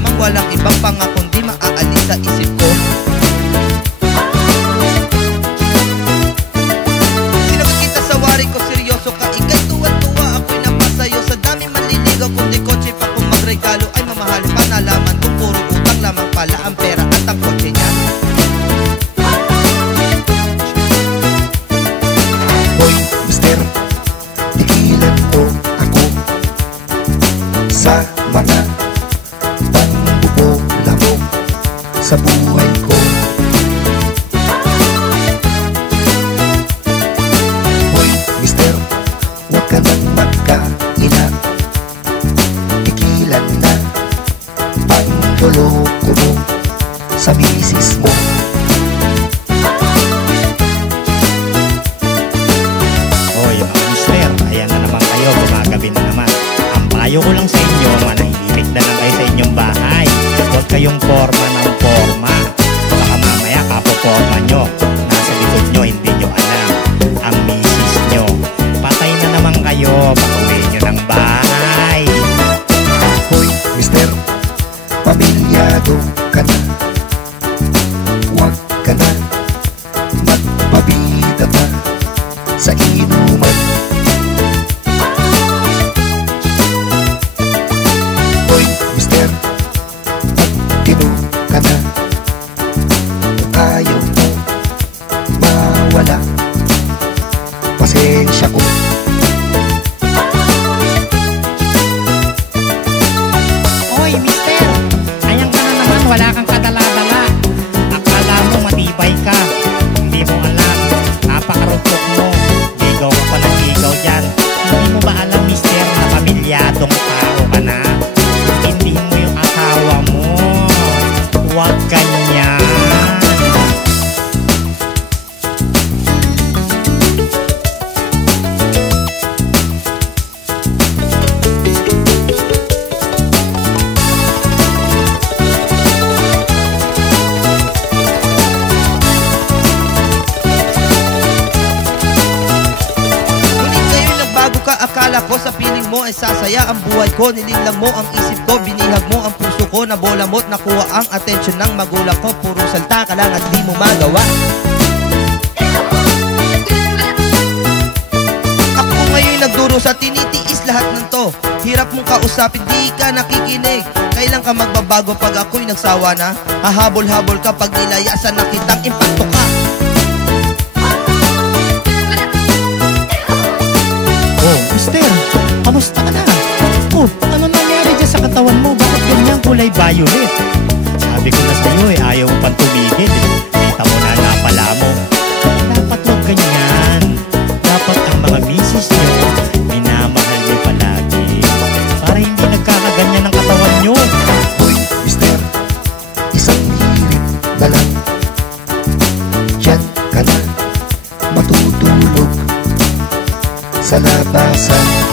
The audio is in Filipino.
lamang, walang ibang pangakong di maaalis sa isip ko. Sinagot kita sa wari ko, seryoso ka, ikay tuwa-tuwa, ako'y napasayo. Sa dami manliligaw, kundi kotse pa kung magregalo ay mamahalin pa. Nalaman kung puro utang lamang pala ang pera at ang kotse niya. Hoy, mister, tigilan mo ako sa mga pangbubola mo sa buhay ko. Hoy, mister, huwag ka nang magkaila. Tigilan na pangloloko mo sa misis mo. Hoy mga mister, ayan na naman kayo, gumagabi na naman. Ang payo ko lang sa inyo, manahimik na lang kayo sa inyong bahay. Huwag kayong forma ng forma. Baka mamaya kapoporma nyo, nasa likod nyo, hindi nyo alam. Ang misis nyo, patay na naman kayo, pauwi nyo ng bahay. Hoy, mister, pamilyado ka na. Huwag ka na magpabida pa sa inuman. Hoy, mister, magtino ka na. Kung ayaw mo mawala, pasensya ko. Hoy mister, ayan ka na naman, wala kang kadala-dala. Akala mo matibay ka, hindi mo alam, napakarupok mo. Ligaw ka pa ng ligaw dyan. Hindi mo ba alam mister na pamilyadong tao ka na? Hindi mo yung asawa mo. Huwag ganyan. Akala ko sa piling mo ay sasaya ang buhay ko. Nilinlang mo ang isip ko, binihag mo ang puso ko. Nabola mo't nakuha ang atensyon ng magulang ko. Puro salta ka lang at di mo magawa. Ako ngayon nagdurusa, tinitiis lahat ng to. Hirap mong kausapin, di ka nakikinig. Kailan ka magbabago pag ako'y nagsawa na? Hahabol-habol ka pag nilayasan na kitang impacto ka. Oh, mister, kamusta ka na? Oh, ano nangyari dyan sa katawan mo? Bakit ganyan kulay violet? Sabi ko na sa'yo eh, ayaw mo pang tumigil eh. Kita mo na napala mo. Dapat huwag ganyan. Dapat ang mga misis nyo, minamahal nyo palagi. Para hindi nagkakaganyan ang katawan nyo. Hoy, mister, isang hirit na lang. Diyan ka na matutulog sa labasan.